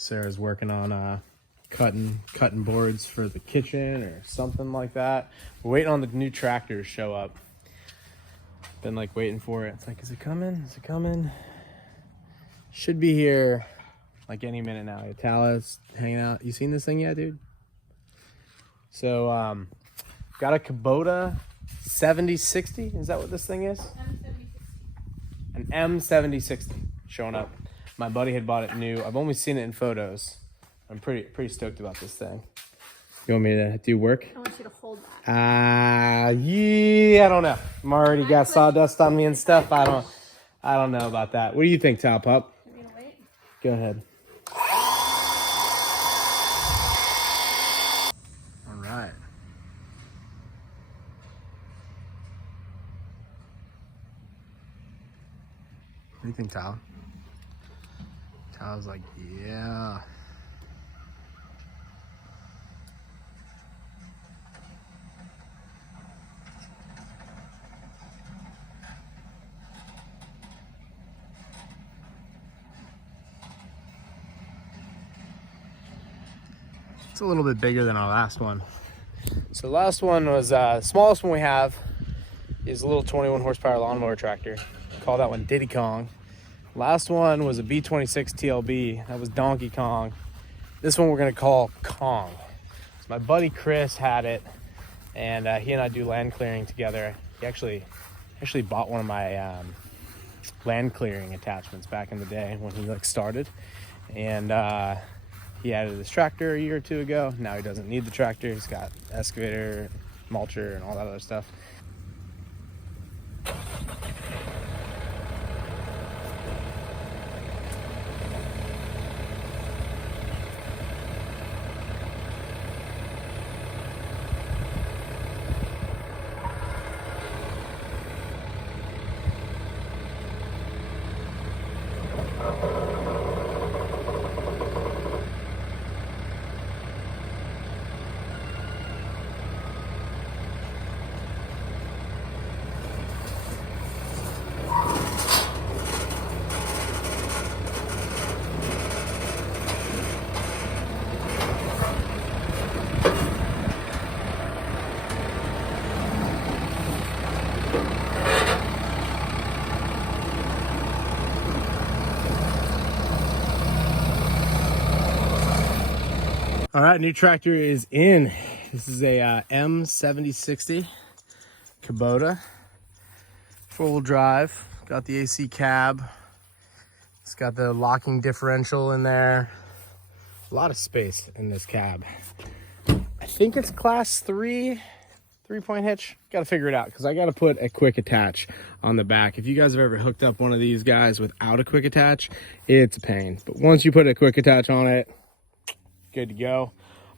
Sarah's working on cutting boards for the kitchen or something like that. We're waiting on the new tractor to show up. Been like waiting for it. It's like, is it coming? Is it coming? Should be here like any minute now. Tala's hanging out. You seen this thing yet, dude? So got a Kubota 7060. Is that what this thing is? An M7060 showing up. My buddy had bought it new. I've only seen it in photos. I'm pretty stoked about this thing. You want me to do work? I want you to hold that. Yeah, I don't know. I'm already got sawdust on me and stuff. I don't know about that. What do you think, Tal Pup? You want me to wait? Go ahead. All right. What do you think, Tal? Tal's like, yeah. It's a little bit bigger than our last one. So the last one was, the smallest one we have is a little 21 horsepower lawnmower tractor. Call that one Diddy Kong. Last one was a B26 TLB. That was Donkey Kong. This one we're gonna call Kong. So my buddy Chris had it, and he and I do land clearing together. He actually bought one of my land clearing attachments back in the day when he like started, and he added this tractor a year or two ago. Now he doesn't need the tractor. He's got excavator, mulcher, and all that other stuff. All right, new tractor is in. This is a M7060 Kubota, 4-wheel drive. Got the AC cab. It's got the locking differential in there. A lot of space in this cab. I think it's class 3, 3-point hitch. Got to figure it out because I got to put a quick attach on the back. If you guys have ever hooked up one of these guys without a quick attach, it's a pain. But once you put a quick attach on it, good to go.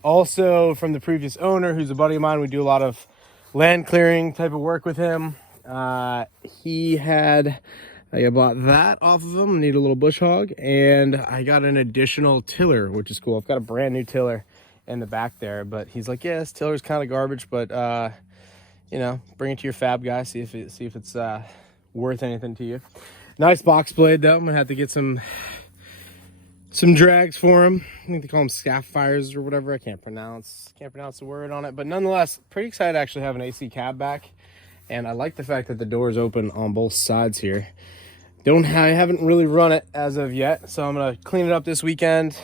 Also from the previous owner, who's a buddy of mine, we do a lot of land clearing type of work with him. I bought that off of him. Need a little bush hog, and I got an additional tiller, which is cool. I've got a brand new tiller in the back there, but he's like, yeah, this tiller's kind of garbage, but you know, bring it to your fab guy, see if it's worth anything to you. Nice box blade though. I'm gonna have to get some drags for him. I think they call them sapphires or whatever. I can't pronounce the word on it, but nonetheless, pretty excited to actually have an AC cab back. And I like the fact that the doors open on both sides here. I haven't really run it as of yet, so I'm gonna clean it up this weekend,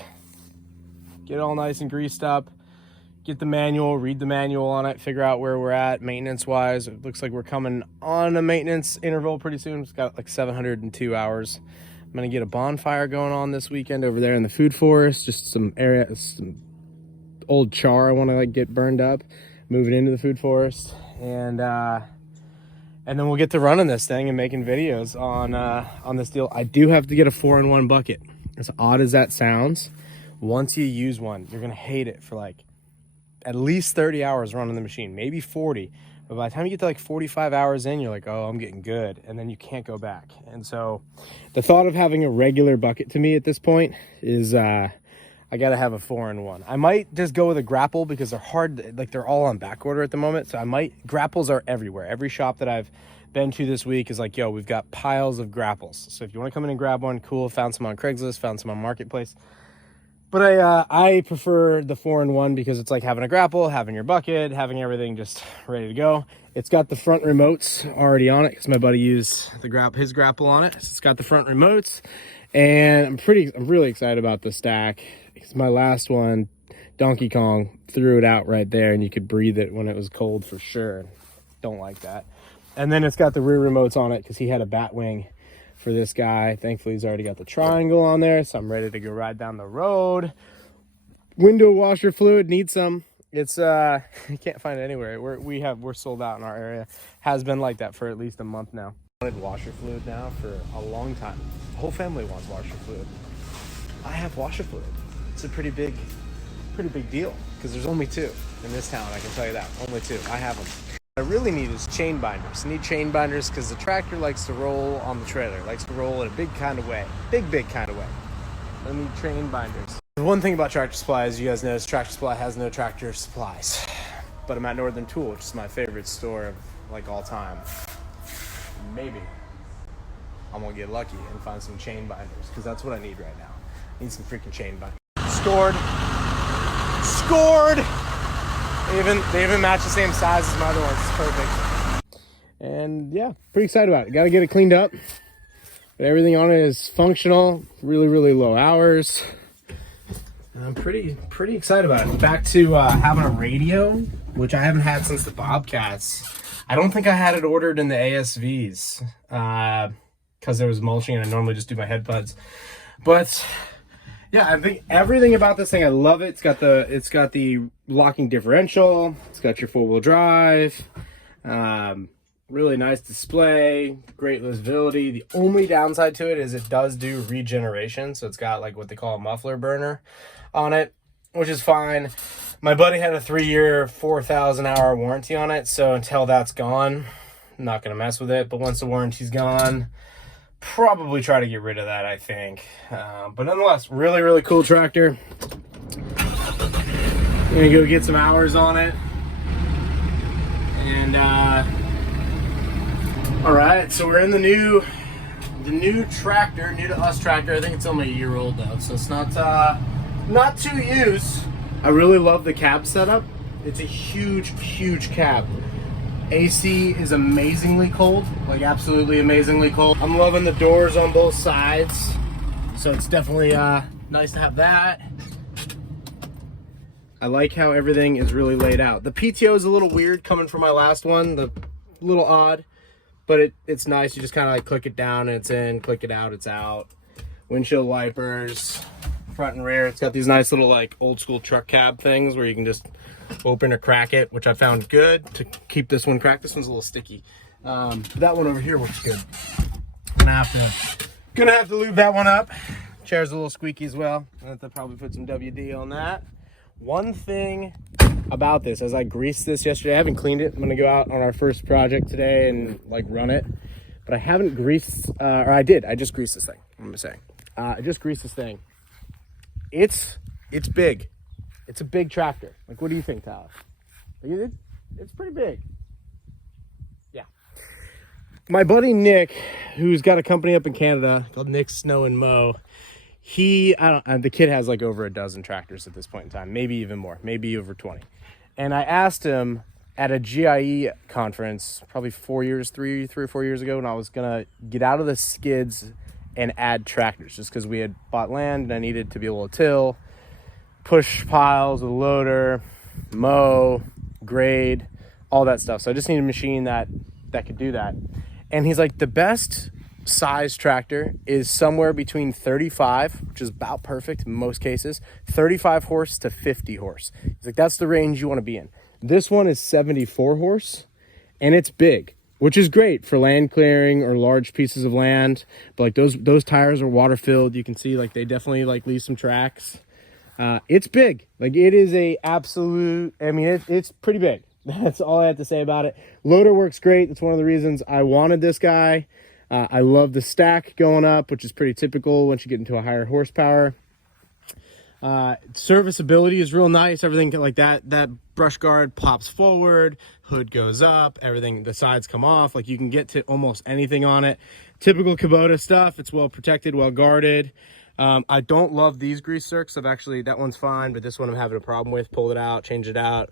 get it all nice and greased up, get the manual, read the manual on it, figure out where we're at maintenance wise. It looks like we're coming on a maintenance interval pretty soon. It's got like 702 hours. I'm gonna get a bonfire going on this weekend over there in the food forest. Just some old char I want to like get burned up, move it into the food forest, and then we'll get to running this thing and making videos on this deal. I do have to get a 4-in-1 bucket. As odd as that sounds, once you use one, you're gonna hate it for like at least 30 hours running the machine, maybe 40. But by the time you get to like 45 hours in, you're like, oh, I'm getting good. And then you can't go back. And so the thought of having a regular bucket to me at this point is I got to have a 4-in-1. I might just go with a grapple because they're hard. Like they're all on back order at the moment. So grapples are everywhere. Every shop that I've been to this week is like, yo, we've got piles of grapples. So if you want to come in and grab one, cool. Found some on Craigslist, found some on Marketplace. But I prefer the 4-in-1 because it's like having a grapple, having your bucket, having everything just ready to go. It's got the front remotes already on it because my buddy used his grapple on it. So it's got the front remotes, and I'm really excited about the stack. Because my last one, Donkey Kong, threw it out right there, and you could breathe it when it was cold for sure. Don't like that. And then it's got the rear remotes on it because he had a bat wing for this guy. Thankfully, he's already got the triangle on there, so I'm ready to go ride down the road. Window washer fluid, need some. It's you can't find it anywhere. We're sold out in our area. Has been like that for at least a month now. I wanted washer fluid now for a long time. The whole family wants washer fluid. I have washer fluid. It's a pretty big deal because there's only 2 in this town. I can tell you that, only 2. I have them. What I really need is chain binders. I need chain binders because the tractor likes to roll on the trailer, likes to roll in a big kind of way, big kind of way. I need chain binders. The one thing about Tractor Supply, as you guys know, is Tractor Supply has no tractor supplies. But I'm at Northern Tool, which is my favorite store of like all time. Maybe I'm gonna get lucky and find some chain binders because that's what I need right now. I need some freaking chain binders. Scored. They even match the same size as my other ones. It's perfect. And yeah, pretty excited about it. Got to get it cleaned up. But everything on it is functional. Really low hours. And I'm pretty excited about it. Back to having a radio, which I haven't had since the Bobcats. I don't think I had it ordered in the ASVs because there was mulching and I normally just do my headbuds. But yeah, I think everything about this thing, I love it. It's got the locking differential. It's got your 4-wheel drive. Really nice display, great visibility. The only downside to it is it does do regeneration. So it's got like what they call a muffler burner on it, which is fine. My buddy had a 3-year, 4,000-hour warranty on it. So until that's gone, I'm not going to mess with it. But once the warranty's gone, probably try to get rid of that, I think. But nonetheless, really cool tractor. I'm going to go get some hours on it. And, all right, so we're in the new tractor, new to us tractor. I think it's only a year old though, so it's not too used. I really love the cab setup. It's a huge cab. AC is amazingly cold, like absolutely amazingly cold. I'm loving the doors on both sides, so it's definitely nice to have that. I like how everything is really laid out. The PTO is a little weird coming from my last one, a little odd. But it's nice. You just kind of like click it down and it's in, click it out, it's out. Windshield wipers, front and rear. It's got these nice little like old school truck cab things where you can just open or crack it, which I found good to keep this one cracked. This one's a little sticky. That one over here works good. Gonna have to lube that one up. Chair's a little squeaky as well. I have to probably put some WD on that. One thing about this, as I greased this yesterday, I haven't cleaned it. I'm gonna go out on our first project today and like run it, but I haven't greased, or I just greased this thing. I'm gonna say, I just greased this thing. It's big. It's a big tractor. Like, what do you think, Tyler? It's pretty big. Yeah. My buddy Nick, who's got a company up in Canada called Nick's Snow and Mow, the kid has like over a dozen tractors at this point in time, maybe even more, maybe over 20. And I asked him at a GIE conference, probably 3 or 4 years ago, when I was gonna get out of the skids and add tractors, just because we had bought land and I needed to be able to till, push piles with a loader, mow, grade, all that stuff. So I just needed a machine that could do that. And he's like, the best size tractor is somewhere between 35, which is about perfect in most cases, 35 horse to 50 horse. He's like, that's the range you want to be in. This one is 74 horse and it's big, which is great for land clearing or large pieces of land. But like those tires are water filled. You can see like they definitely like leave some tracks. It's big. Like it is a absolute, I mean, it's pretty big. That's all I have to say about it. Loader works great. That's one of the reasons I wanted this guy. I love the stack going up, which is pretty typical once you get into a higher horsepower. Serviceability is real nice. Everything like that brush guard pops forward, hood goes up, everything, the sides come off. Like you can get to almost anything on it. Typical Kubota stuff. It's well protected, well guarded. I don't love these grease zerks. That one's fine, but this one I'm having a problem with. Pulled it out, changed it out.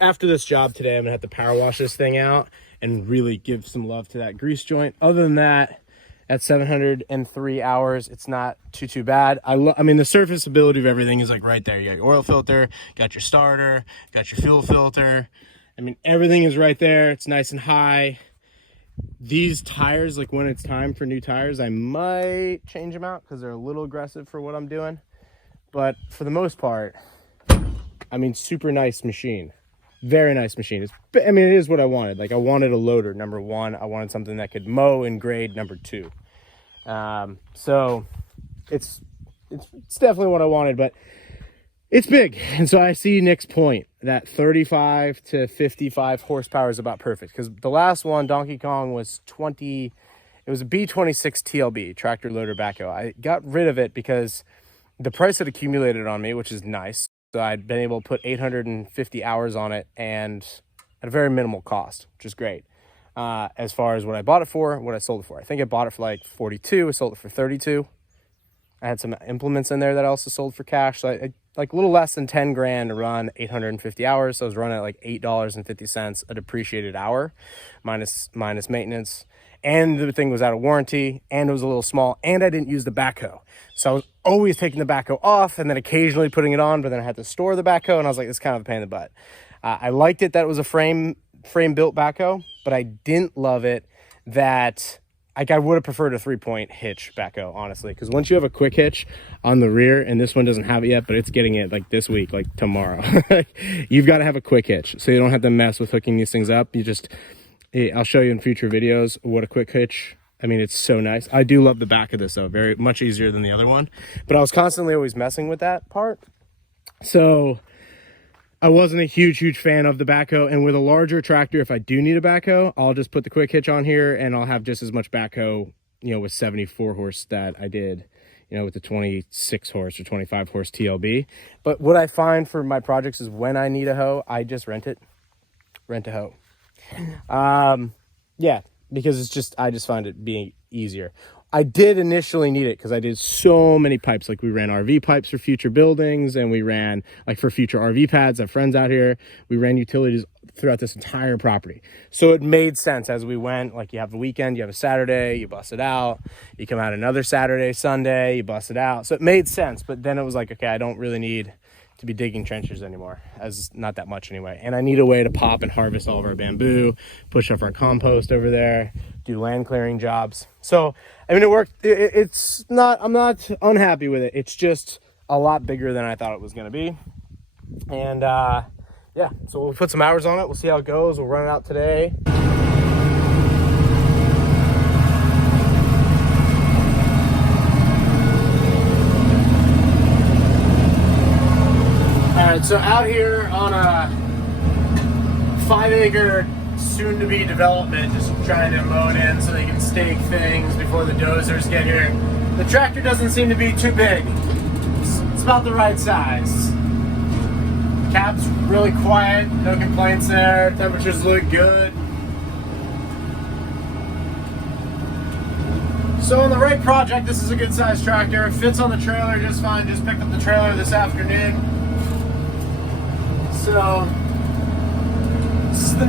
After this job today, I'm gonna have to power wash this thing out and really give some love to that grease joint. Other than that, at 703 hours, it's not too bad. I mean, the serviceability of everything is like right there. You got your oil filter, got your starter, got your fuel filter. I mean, everything is right there. It's nice and high. These tires, like when it's time for new tires, I might change them out because they're a little aggressive for what I'm doing. But for the most part, I mean, super nice machine. Very nice machine. I mean, it is what I wanted. Like, I wanted a loader, number one. I wanted something that could mow and grade, number two. So it's definitely what I wanted, but it's big. And so I see Nick's point that 35 to 55 horsepower is about perfect, because the last one, Donkey Kong, was 20. It was a B26 TLB, tractor loader backhoe. I got rid of it because the price had accumulated on me, which is nice. So I'd been able to put 850 hours on it, and at a very minimal cost, which is great. As far as what I bought it for, what I sold it for. I think I bought it for like 42. I sold it for 32. I had some implements in there that I also sold for cash. So I like a little less than 10 grand to run 850 hours. So I was running at like $8.50 a depreciated hour, minus maintenance. And the thing was out of warranty, and it was a little small, and I didn't use the backhoe. So I was always taking the backhoe off and then occasionally putting it on, but then I had to store the backhoe, and I was like, it's kind of a pain in the butt. I liked it that it was a frame built backhoe, but I didn't love it that, like, I would have preferred a 3-point hitch backhoe, honestly, because once you have a quick hitch on the rear, and this one doesn't have it yet, but it's getting it like this week, like tomorrow, you've got to have a quick hitch so you don't have to mess with hooking these things up. I'll show you in future videos what a quick hitch. I mean, it's so nice. I do love the back of this though, very much easier than the other one, but I was constantly always messing with that part. So I wasn't a huge fan of the backhoe. And with a larger tractor, if I do need a backhoe, I'll just put the quick hitch on here and I'll have just as much backhoe, you know, with 74 horse that I did, you know, with the 26 horse or 25 horse TLB. But what I find for my projects is when I need a hoe, I just rent a hoe. Yeah, because I just find it being easier. I did initially need it because I did so many pipes. Like, we ran RV pipes for future buildings, and we ran like for future RV pads. I have friends out here. We ran utilities throughout this entire property. So it made sense as we went. Like, you have a weekend, you have a Saturday, you bust it out. You come out another Saturday, Sunday, you bust it out. So it made sense. But then it was like, okay, I don't really need to be digging trenches anymore, as not that much anyway. And I need a way to pop and harvest all of our bamboo, push up our compost over there, do land clearing jobs. So, I mean, it worked. I'm not unhappy with it. It's just a lot bigger than I thought it was going to be. And yeah, so we'll put some hours on it. We'll see how it goes. We'll run it out today. So out here on a 5-acre soon-to-be development, just trying to mow it in so they can stake things before the dozers get here. The tractor doesn't seem to be too big. It's about the right size. Cab's really quiet, no complaints there. Temperatures look good. So on the right project, this is a good-sized tractor. Fits on the trailer just fine. Just picked up the trailer this afternoon. So this is the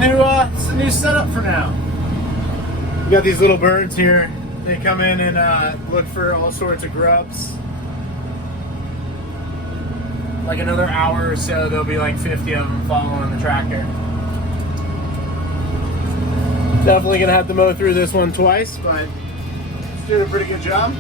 new setup for now. We got these little birds here. They come in and look for all sorts of grubs. Like another hour or so, there'll be like 50 of them following the tractor. Definitely gonna have to mow through this one twice, but it's doing a pretty good job.